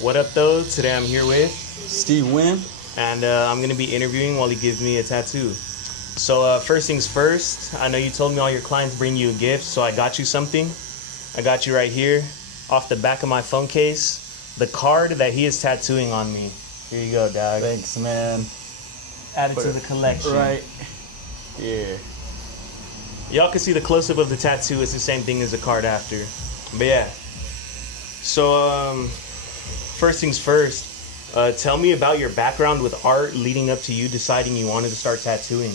What up, though? Today I'm here with, Steve Wynn. and I'm gonna be interviewing while he gives me a tattoo. So first things first, I know you told me all your clients bring you a gift, so I got you something. I got you right here, off the back of my phone case, the card that he is tattooing on me. Here you go, dog. Thanks, man. Add it to the collection. Right. Yeah. Y'all can see the close-up of the tattoo. It's the same thing as the card after. But yeah. So first things first. Tell me about your background with art leading up to you deciding you wanted to start tattooing.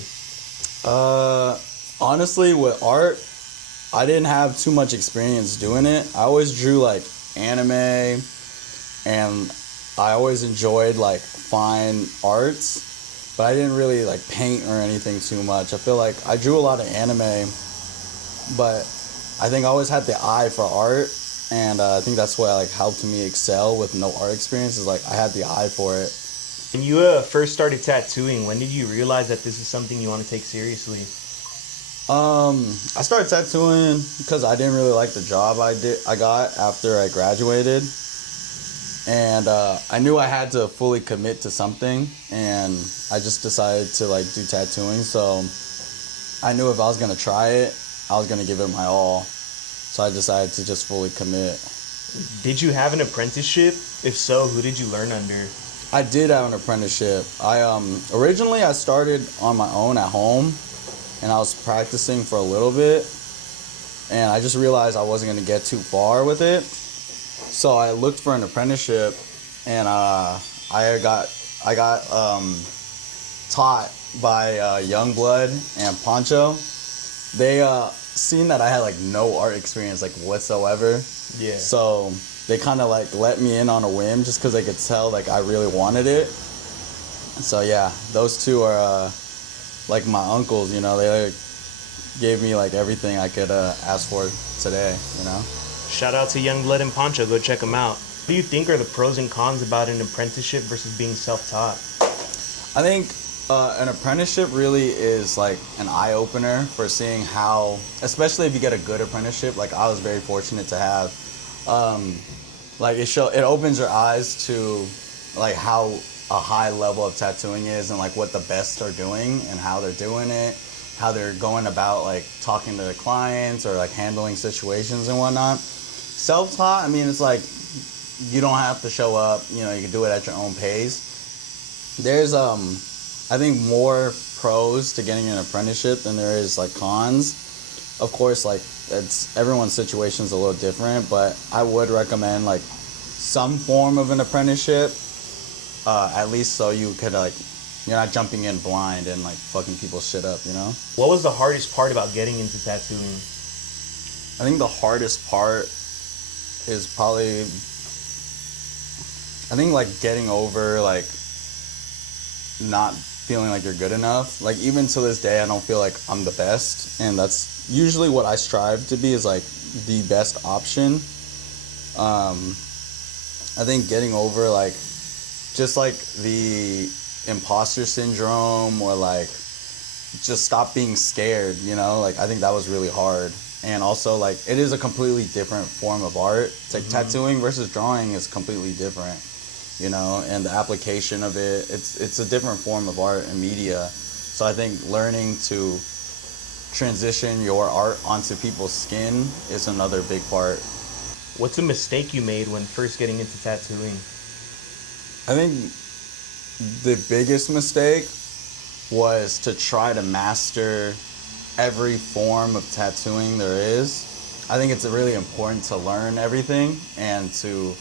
Honestly, with art, I didn't have too much experience doing it. I always drew like anime, and I always enjoyed like fine arts, but I didn't really like paint or anything too much. I feel like I drew a lot of anime, but I think I always had the eye for art, and I think that's what like helped me excel with no art experience. Is like I had the eye for it. When you first started tattooing, when did you realize that this is something you want to take seriously? I started tattooing because I didn't really like the job I got after I graduated, and I knew I had to fully commit to something, and I just decided to like do tattooing. So I knew if I was gonna try it, I was gonna give it my all. So I decided to just fully commit. Did you have an apprenticeship? If so, who did you learn under? I did have an apprenticeship. I originally I started on my own at home, and I was practicing for a little bit, and I just realized I wasn't gonna get too far with it. So I looked for an apprenticeship, and I got taught by Youngblood and Poncho. They seen that I had like no art experience like whatsoever. Yeah. So they kind of like let me in on a whim just because they could tell like I really wanted it. So yeah, those two are like my uncles. You know, they like, gave me like everything I could ask for today. You know. Shout out to Youngblood and Poncho. Go check them out. What do you think are the pros and cons about an apprenticeship versus being self-taught? I think an apprenticeship really is like an eye-opener for seeing how, especially if you get a good apprenticeship, like I was very fortunate to have, like it opens your eyes to like how a high level of tattooing is and like what the best are doing and how they're doing it, how they're going about like talking to the clients or like handling situations and whatnot. Self-taught, I mean, it's like you don't have to show up, you know, you can do it at your own pace. There's I think more pros to getting an apprenticeship than there is like cons. Of course, like it's everyone's situation is a little different, but I would recommend like some form of an apprenticeship, at least so you could like you're not jumping in blind and like fucking people's shit up, you know? What was the hardest part about getting into tattooing? I think the hardest part is probably like getting over like not feeling like you're good enough. Like even to this day I don't feel like I'm the best, and that's usually what I strive to be, is like the best option. I think getting over like just like the imposter syndrome, or like just stop being scared, you know, like I think that was really hard. And also like it is a completely different form of art. It's like tattooing versus drawing is completely different, you know, and the application of it, it's a different form of art and media. So I think learning to transition your art onto people's skin is another big part. What's a mistake you made when first getting into tattooing? I think the biggest mistake was to try to master every form of tattooing there is. I think it's really important to learn everything and to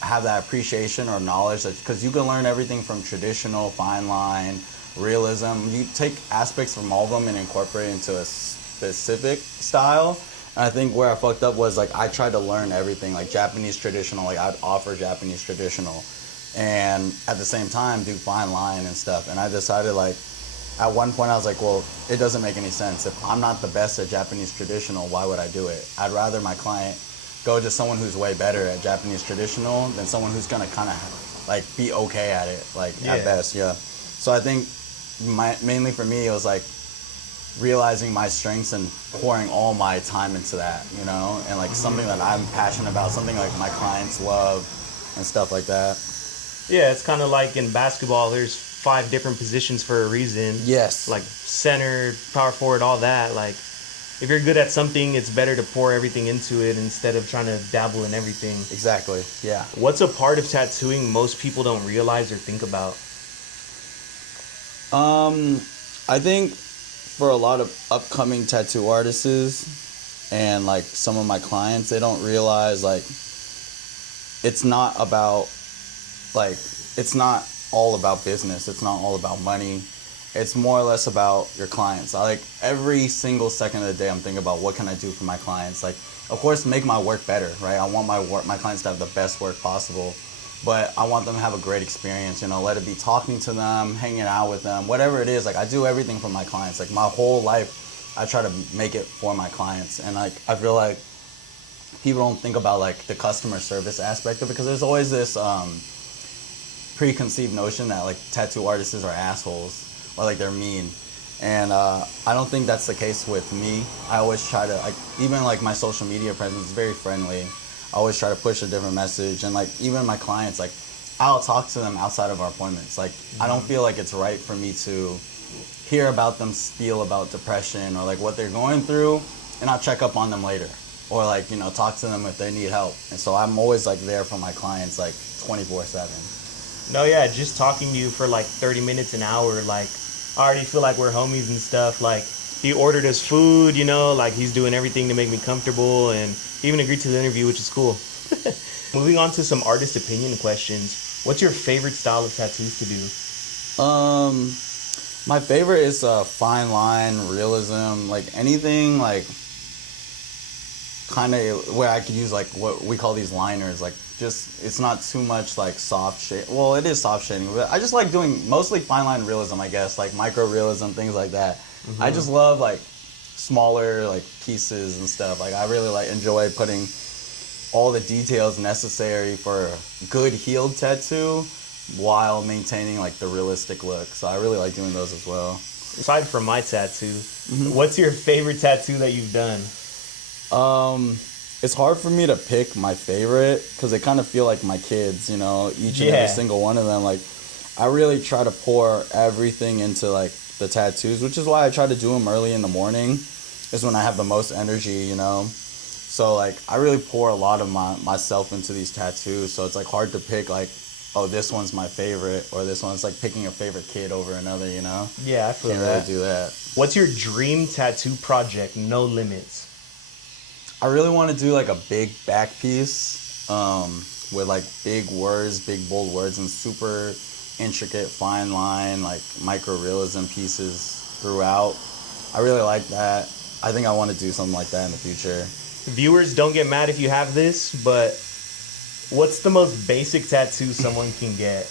have that appreciation or knowledge, that because you can learn everything from traditional, fine line, realism. You take aspects from all of them and incorporate it into a specific style. And I think where I fucked up was like I tried to learn everything, like Japanese traditional, like I'd offer Japanese traditional, and at the same time do fine line and stuff. And I decided like at one point I was like, well, it doesn't make any sense. If I'm not the best at Japanese traditional, why would I do it? I'd rather my client go to someone who's way better at Japanese traditional than someone who's gonna kind of like be okay at it, like at best, yeah. So I think mainly for me it was like realizing my strengths and pouring all my time into that, you know, and like something that I'm passionate about, something like my clients love and stuff like that. Yeah, it's kind of like in basketball. There's 5 different positions for a reason. Yes. Like center, power forward, all that. Like, if you're good at something, it's better to pour everything into it instead of trying to dabble in everything. Exactly. Yeah. What's a part of tattooing most people don't realize or think about? I think for a lot of upcoming tattoo artists and like some of my clients, they don't realize like it's not about like it's not all about business. It's not all about money. It's more or less about your clients. I like every single second of the day I'm thinking about what can I do for my clients. Like, of course, make my work better, right? I want my clients to have the best work possible, but I want them to have a great experience, you know, let it be talking to them, hanging out with them, whatever it is. Like, I do everything for my clients. Like, my whole life, I try to make it for my clients. And like, I feel like people don't think about like the customer service aspect of it, because there's always this preconceived notion that like tattoo artists are assholes or like they're mean. And I don't think that's the case with me. I always try to, like, even like my social media presence is very friendly. I always try to push a different message. And like even my clients, like I'll talk to them outside of our appointments. Like I don't feel like it's right for me to hear about them spiel about depression or like what they're going through, and I'll check up on them later. Or like, you know, talk to them if they need help. And so I'm always like there for my clients like 24/7. No, yeah, just talking to you for like 30 minutes, an hour, like I already feel like we're homies and stuff. Like he ordered us food, you know, like he's doing everything to make me comfortable, and he even agreed to the interview, which is cool. Moving on to some artist opinion questions. What's your favorite style of tattoos to do? My favorite is fine line, realism, like anything like kind of where I could use like what we call these liners, like just it's not too much like soft shade. Well, it is soft shading, but I just like doing mostly fine line realism, I guess, like micro realism, things like that. Mm-hmm. I just love like smaller like pieces and stuff. Like I really like enjoy putting all the details necessary for a good healed tattoo while maintaining like the realistic look. So I really like doing those as well. Aside from my tattoo, what's your favorite tattoo that you've done? It's hard for me to pick my favorite because they kind of feel like my kids, you know, each and every single one of them. Like, I really try to pour everything into like the tattoos, which is why I try to do them early in the morning. Is when I have the most energy, you know. So like, I really pour a lot of myself into these tattoos. So it's like hard to pick like, oh, this one's my favorite, or this one's like picking a favorite kid over another, you know. Yeah, I feel Can't really do that. What's your dream tattoo project? No limits. I really want to do like a big back piece with like big words, big bold words, and super intricate fine line, like micro realism pieces throughout. I really like that. I think I want to do something like that in the future. Viewers, don't get mad if you have this, but what's the most basic tattoo someone can get?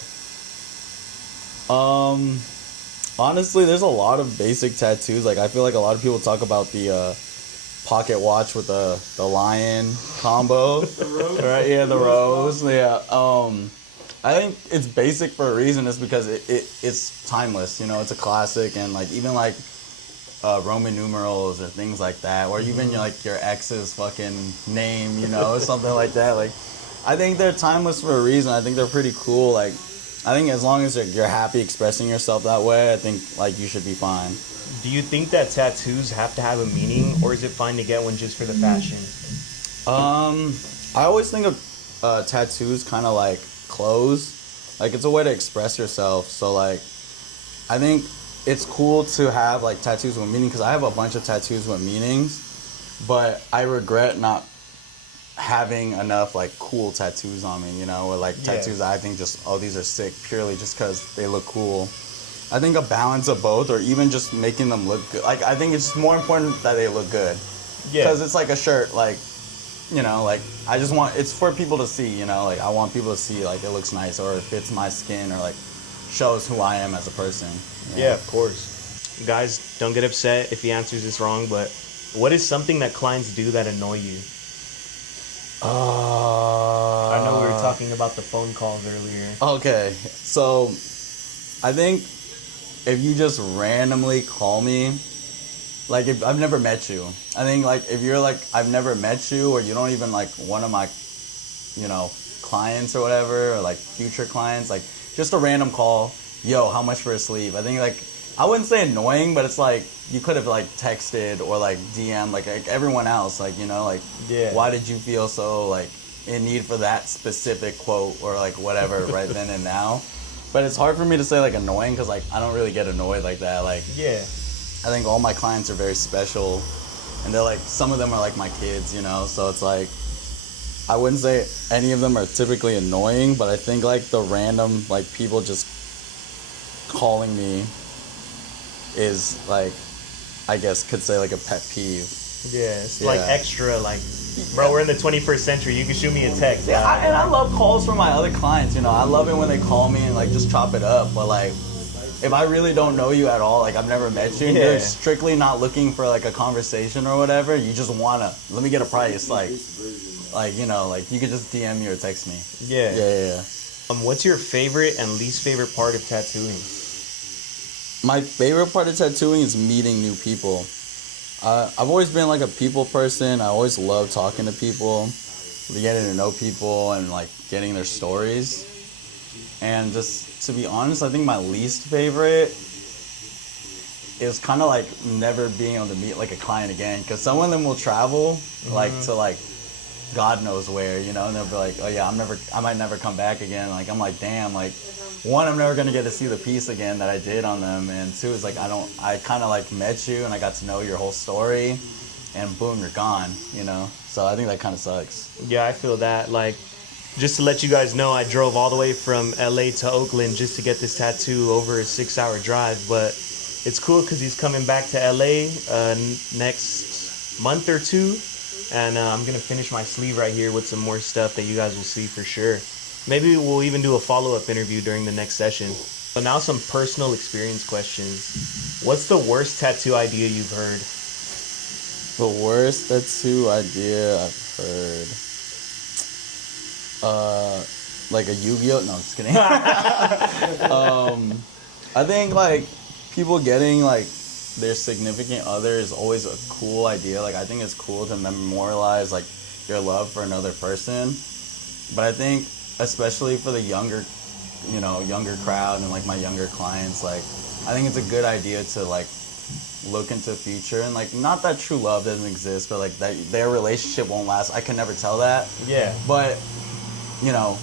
Honestly, there's a lot of basic tattoos. Like I feel like a lot of people talk about the pocket watch with the lion combo. The rose. Right, yeah, the rose. Yeah. I think it's basic for a reason. It's because it's timeless, you know, it's a classic, and like even like Roman numerals or things like that, or even like your ex's fucking name, you know, something like that. Like I think they're timeless for a reason. I think they're pretty cool. Like I think as long as you're happy expressing yourself that way, I think like you should be fine. Do you think that tattoos have to have a meaning, or is it fine to get one just for the fashion? I always think of tattoos kind of like clothes. Like it's a way to express yourself. So like I think it's cool to have like tattoos with meaning, because I have a bunch of tattoos with meanings, but I regret not having enough like cool tattoos on me, you know, or like tattoos that I think just, oh, these are sick purely just because they look cool. I think a balance of both, or even just making them look good. Like I think it's more important that they look good. Yeah. Because it's like a shirt, like, you know, like I just want, it's for people to see, you know, like I want people to see like it looks nice, or it fits my skin, or like shows who I am as a person. Yeah, of course. Guys, don't get upset if he answers this wrong, but what is something that clients do that annoy you? I know we were talking about the phone calls earlier. Okay, so I think if you just randomly call me, like if I've never met you, I think like if you're like I've never met you, or you don't even like one of my, you know, clients or whatever, or like future clients, like just a random call, yo, how much for a sleeve? I think like, I wouldn't say annoying, but it's like you could have like texted or like DM like everyone else, like, you know, like, Yeah. why did you feel so like in need for that specific quote or like whatever right then and now? But it's hard for me to say like annoying because like I don't really get annoyed like that. Like, Yeah. I think all my clients are very special, and they're like, some of them are like my kids, you know, so it's like, I wouldn't say any of them are typically annoying, but I think like the random like people just calling me is like, I guess could say like a pet peeve. Yeah, it's like Yeah. extra, like, bro, we're in the 21st century. You can shoot me a text. Yeah, and I love calls from my other clients, you know. I love it when they call me and like just chop it up. But like, if I really don't know you at all, like I've never met you, and Yeah. you're strictly not looking for like a conversation or whatever, you just wanna, let me get a price, like you know, like you could just DM me or text me. Yeah. Yeah. What's your favorite and least favorite part of tattooing? My favorite part of tattooing is meeting new people. I've always been like a people person. I always love talking to people, getting to know people, and like getting their stories. And just to be honest, I think my least favorite is kind of like never being able to meet like a client again, because some of them will travel like to like God knows where, you know, and they'll be like, oh yeah, I might never come back again. Like, I'm like, damn, like, one, I'm never gonna get to see the piece again that I did on them, and two is like, I kind of like met you and I got to know your whole story, and boom, you're gone, you know. So I think that kind of sucks. Yeah, I feel that. Like, just to let you guys know, I drove all the way from LA to Oakland just to get this tattoo, over a 6-hour drive. But it's cool because he's coming back to LA next month or two. And I'm going to finish my sleeve right here with some more stuff that you guys will see for sure. Maybe we'll even do a follow-up interview during the next session. So now some personal experience questions. What's the worst tattoo idea you've heard? The worst tattoo idea I've heard. Like a Yu-Gi-Oh? No, I'm just kidding. I think like people getting like their significant other is always a cool idea. Like, I think it's cool to memorialize like your love for another person. But I think especially for the younger crowd and like my younger clients, like I think it's a good idea to like look into the future, and like, not that true love doesn't exist, but like that their relationship won't last. I can never tell that. Yeah. But you know,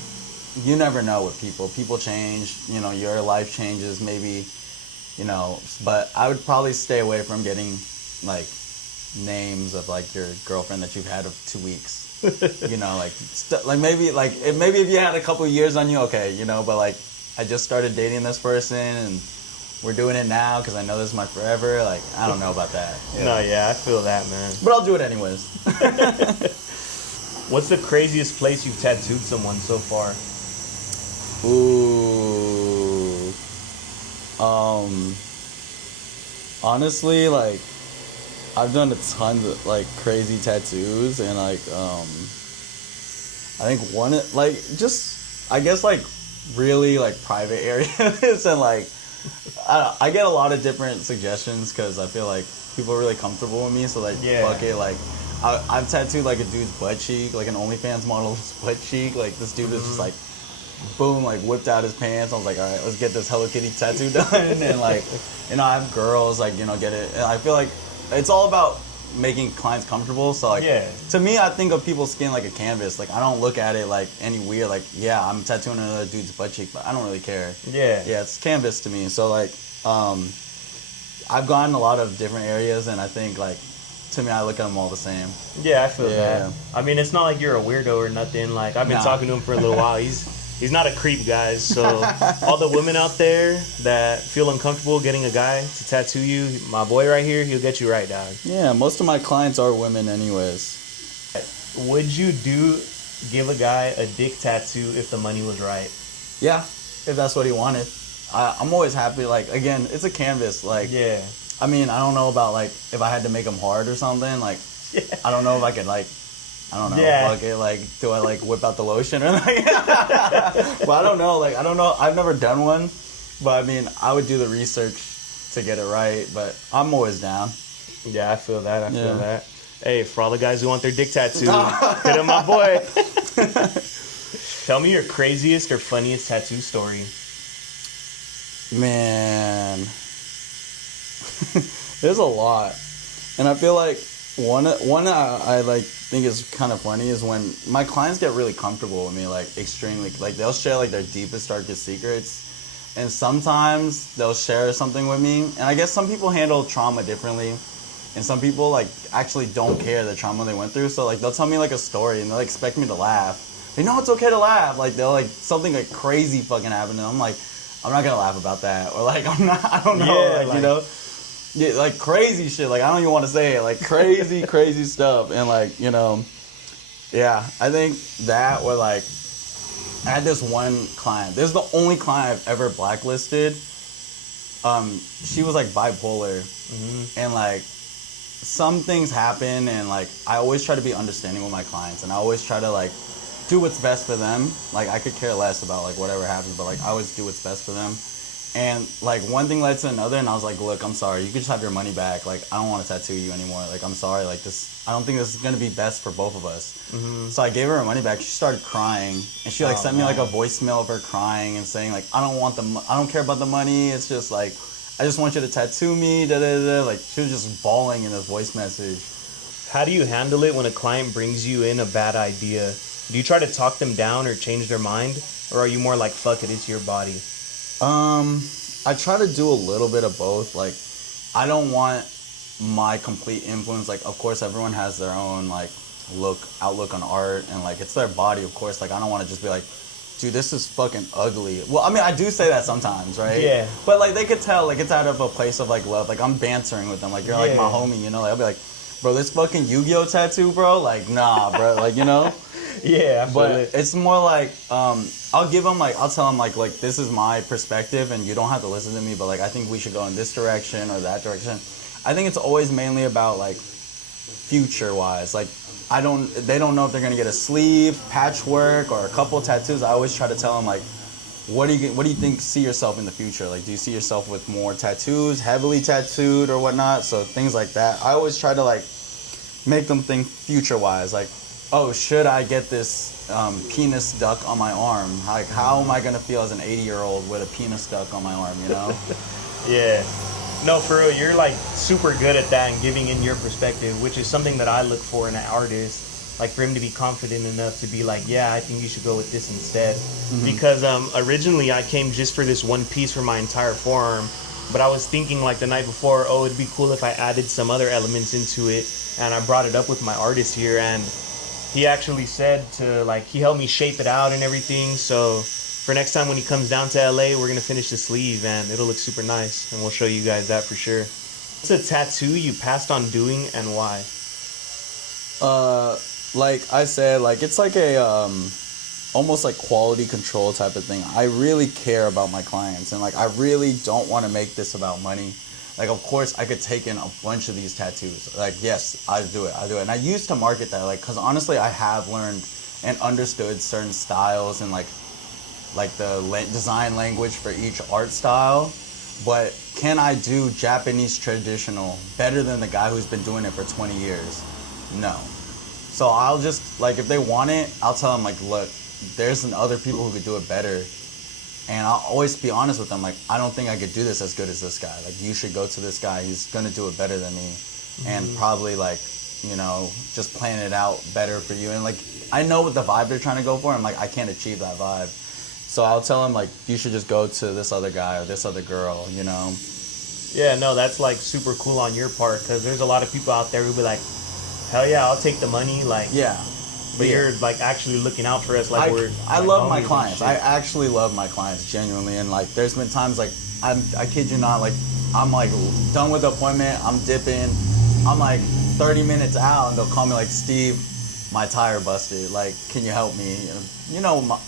you never know with people. People change, you know, your life changes maybe, you know, but I would probably stay away from getting like names of like your girlfriend that you've had of 2 weeks. You know, like maybe if you had a couple of years on you, okay, you know, but like I just started dating this person and we're doing it now because I know this is my forever. Like, I don't know about that. Yeah. No, yeah, I feel that, man. But I'll do it anyways. What's the craziest place you've tattooed someone so far? Ooh. Honestly, like, I've done a ton of like crazy tattoos, and like I think one, like, just I guess like really like private areas, and like I get a lot of different suggestions because I feel like people are really comfortable with me, so like, yeah. fuck it, like I've tattooed like a dude's butt cheek, like an OnlyFans model's butt cheek. Like, this dude was just like, boom, like whipped out his pants. I was like, all right, let's get this Hello Kitty tattoo done. And like, you know, I have girls like, you know, get it. And I feel like it's all about making clients comfortable. So like, yeah. To me, I think of people's skin like a canvas. Like, I don't look at it like any weird, like, yeah, I'm tattooing another dude's butt cheek, but I don't really care. Yeah. Yeah, it's canvas to me. So like, I've gone a lot of different areas, and I think like, to me, I look at them all the same. Yeah, I feel Yeah. that. I mean, it's not like you're a weirdo or nothing. Like, I've been talking to him for a little while. He's not a creep, guys. So all the women out there that feel uncomfortable getting a guy to tattoo you, my boy right here, he'll get you right, dog. Yeah, most of my clients are women anyways. Would you give a guy a dick tattoo if the money was right? Yeah, if that's what he wanted. I'm always happy. Like, again, it's a canvas. Like, Yeah. I mean, I don't know about like if I had to make them hard or something. Like, I don't know if I could like, I don't know. Yeah. Like, do I like whip out the lotion or like? Well, I don't know. Like, I don't know. I've never done one, but I mean, I would do the research to get it right. But I'm always down. Yeah, I feel that. I feel Yeah. that. Hey, for all the guys who want their dick tattoo, hit up my boy. Tell me your craziest or funniest tattoo story. Man, there's a lot, and I feel like one I like think is kind of funny is when my clients get really comfortable with me, like extremely, like they'll share like their deepest, darkest secrets, and sometimes they'll share something with me, and I guess some people handle trauma differently, and some people like actually don't care the trauma they went through, so like they'll tell me like a story and they'll expect me to laugh. They know it's okay to laugh, like they'll like something like crazy fucking happened, and I'm like, I'm not gonna laugh about that, or like I don't know, Yeah, like you know. Yeah, like crazy shit. Like I don't even want to say it. Like crazy, crazy stuff. And like, you know, yeah, I think that or like I had this one client. This is the only client I've ever blacklisted. She was like bipolar, and like some things happen, and like I always try to be understanding with my clients, and I always try to like do what's best for them. Like I could care less about like whatever happens, but like I always do what's best for them. And like one thing led to another, and I was like, look, I'm sorry, you could just have your money back. Like I don't want to tattoo you anymore. Like I'm sorry, like this, I don't think this is gonna be best for both of us. So I gave her money back. She started crying, and she like sent me like a voicemail of her crying and saying like, I don't care about the money. It's just like, I just want you to tattoo me. Da da da. Like she was just bawling in this voice message. How do you handle it when a client brings you in a bad idea? Do you try to talk them down or change their mind, or are you more like, fuck it, it's your body? I try to do a little bit of both. Like, I don't want my complete influence. Like, of course, everyone has their own, like, outlook on art, and, like, it's their body, of course. Like, I don't want to just be like, dude, this is fucking ugly. Well, I mean, I do say that sometimes, right? Yeah. But, like, they could tell, like, it's out of a place of, like, love. Like, I'm bantering with them. Like, you're, like, my homie, you know? Like, I'll be like, bro, this fucking Yu-Gi-Oh tattoo, bro? Like, nah, bro. Like, you know? Yeah, but it's more like I'll give them like I'll tell them like this is my perspective and you don't have to listen to me, but like I think we should go in this direction or that direction. I think it's always mainly about like future wise. Like they don't know if they're gonna get a sleeve, patchwork, or a couple tattoos. I always try to tell them like, what do you think, see yourself in the future? Like, do you see yourself with more tattoos, heavily tattooed or whatnot? So things like that. I always try to like make them think future wise. Like, oh, should I get this penis duck on my arm? Like, how am I gonna feel as an 80-year-old with a penis duck on my arm, you know? Yeah. No, for real, you're like super good at that and giving in your perspective, which is something that I look for in an artist. Like for him to be confident enough to be like, yeah, I think you should go with this instead. Because originally I came just for this one piece for my entire forearm, but I was thinking like the night before, oh, it'd be cool if I added some other elements into it, and I brought it up with my artist here, and he actually said to like, he helped me shape it out and everything. So for next time when he comes down to LA, we're gonna finish the sleeve and it'll look super nice, and we'll show you guys that for sure. What's a tattoo you passed on doing and why? Like I said, like it's like a almost like quality control type of thing. I really care about my clients, and like I really don't want to make this about money. Like, of course, I could take in a bunch of these tattoos. Like, yes, I do it. And I used to market that, like, because honestly, I have learned and understood certain styles and, like the design language for each art style. But can I do Japanese traditional better than the guy who's been doing it for 20 years? No. So I'll just, like, if they want it, I'll tell them, like, look, there's other people who could do it better. And I'll always be honest with them, like, I don't think I could do this as good as this guy. Like, you should go to this guy. He's going to do it better than me. And probably, like, you know, just plan it out better for you. And, like, I know what the vibe they're trying to go for. I'm like, I can't achieve that vibe. So I'll tell them, like, you should just go to this other guy or this other girl, you know? Yeah, no, that's, like, super cool on your part, because there's a lot of people out there who be like, hell yeah, I'll take the money, like... Yeah. But you're like actually looking out for us, like I love my clients. I actually love my clients genuinely, and like there's been times like I kid you not, like I'm like done with the appointment, I'm dipping, I'm like 30 minutes out, and they'll call me like, Steve, my tire busted. Like, can you help me? You know,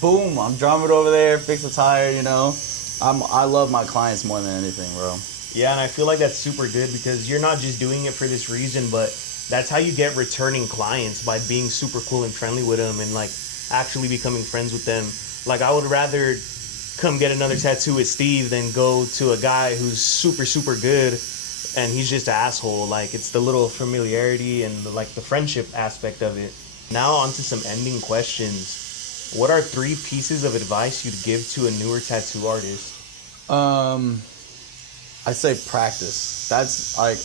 boom, I'm driving it over there, fix the tire. You know, I love my clients more than anything, bro. Yeah, and I feel like that's super good because you're not just doing it for this reason, but that's how you get returning clients, by being super cool and friendly with them and like actually becoming friends with them. Like, I would rather come get another tattoo with Steve than go to a guy who's super, super good and he's just an asshole. Like, it's the little familiarity and the friendship aspect of it. Now on to some ending questions. What are 3 pieces of advice you'd give to a newer tattoo artist? I say practice. That's like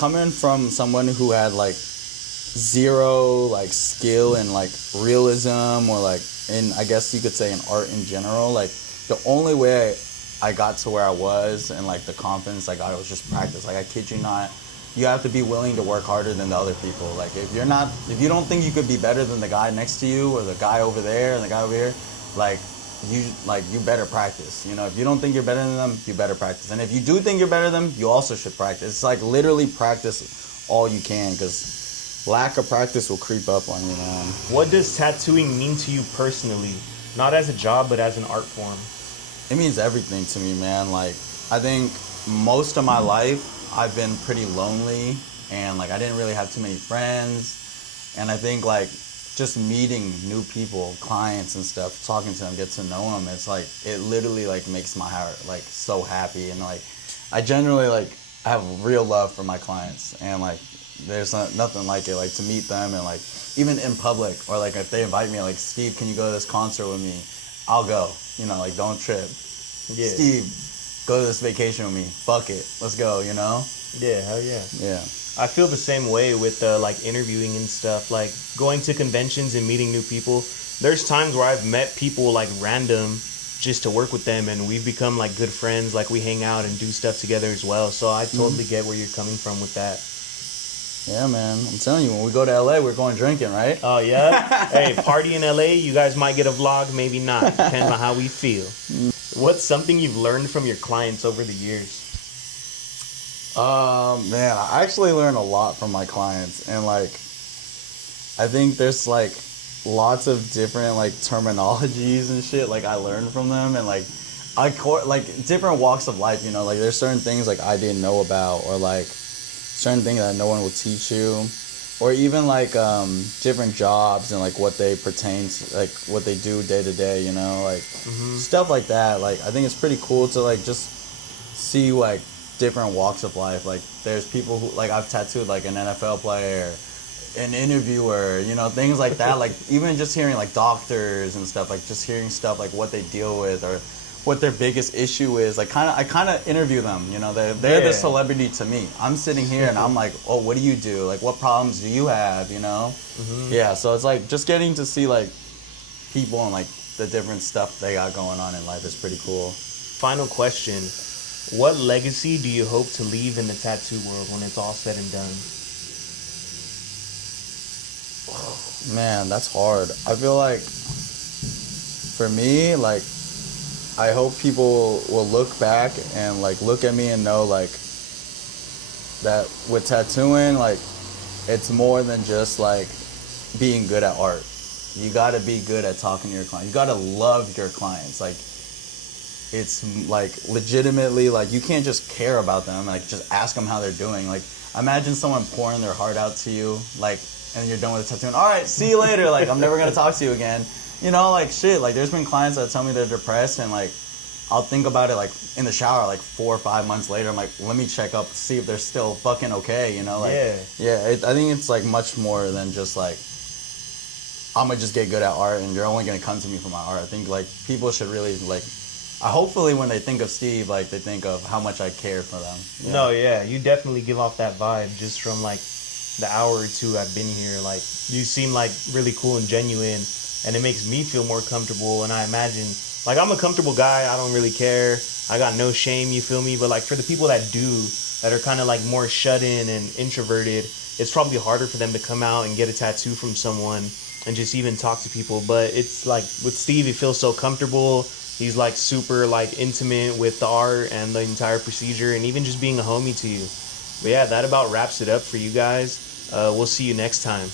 coming from someone who had like zero like skill and like realism or like in I guess you could say in art in general. Like the only way I got to where I was and like the confidence I got was just practice. Like I kid you not, you have to be willing to work harder than the other people. Like if you don't think you could be better than the guy next to you or the guy over there and the guy over here, like you better practice. You know, if you don't think you're better than them, you better practice. And if you do think you're better than them, you also should practice. It's like literally practice all you can, because lack of practice will creep up on you, man. What does tattooing mean to you personally? Not as a job, but as an art form. It means everything to me, man. Like I think most of my life I've been pretty lonely, and like I didn't really have too many friends, and I think like just meeting new people, clients and stuff, talking to them, get to know them, it's like it literally like makes my heart like so happy. And like I generally like I have real love for my clients, and like there's nothing like it, like to meet them and like even in public, or like if they invite me like, Steve, can you go to this concert with me? I'll go, you know, like don't trip. Yeah. Steve, go to this vacation with me. Fuck it, let's go, you know? Yeah, hell yeah. Yeah. I feel the same way with like interviewing and stuff, like going to conventions and meeting new people. There's times where I've met people like random just to work with them, and we've become like good friends. Like we hang out and do stuff together as well. So I totally get where you're coming from with that. Yeah, man. I'm telling you, when we go to LA, we're going drinking, right? Oh yeah. Hey, party in LA. You guys might get a vlog, maybe not. Depends on how we feel. What's something you've learned from your clients over the years? Man, I actually learn a lot from my clients, and like I think there's like lots of different like terminologies and shit like I learned from them, and like like different walks of life, you know, like there's certain things like I didn't know about, or like certain things that no one will teach you, or even like different jobs and like what they pertain to, like what they do day to day, you know, like stuff like that. Like I think it's pretty cool to like just see like different walks of life. Like there's people who like I've tattooed like an NFL player, an interviewer, you know, things like that. Like even just hearing like doctors and stuff, like just hearing stuff like what they deal with or what their biggest issue is. Like I kind of interview them, you know, they're the celebrity to me. I'm sitting here and I'm like, oh, what do you do? Like what problems do you have, you know? Yeah, so it's like just getting to see like people and like the different stuff they got going on in life is pretty cool. Final question. What legacy do you hope to leave in the tattoo world when it's all said and done? Man, that's hard. I feel like for me, like I hope people will look back and like look at me and know like that with tattooing, like it's more than just like being good at art. You gotta be good at talking to your clients. You gotta love your clients. Like it's like legitimately like you can't just care about them, like just ask them how they're doing. Like imagine someone pouring their heart out to you, like, and you're done with the tattoo, all right, see you later, like I'm never gonna talk to you again, you know, like shit. Like there's been clients that tell me they're depressed, and like I'll think about it like in the shower like 4 or 5 months later. I'm like, let me check up, see if they're still fucking okay, you know? Like I think it's like much more than just like I'm gonna just get good at art and you're only gonna come to me for my art. I think like people should really like, hopefully when they think of Steve, like they think of how much I care for them. Yeah. No, yeah, you definitely give off that vibe just from like the hour or two I've been here. Like you seem like really cool and genuine, and it makes me feel more comfortable. And I imagine, like I'm a comfortable guy, I don't really care, I got no shame, you feel me? But like for the people that do, that are kind of like more shut in and introverted, it's probably harder for them to come out and get a tattoo from someone and just even talk to people. But it's like with Steve, he feels so comfortable. He's like super like intimate with the art and the entire procedure, and even just being a homie to you. But yeah, that about wraps it up for you guys. We'll see you next time.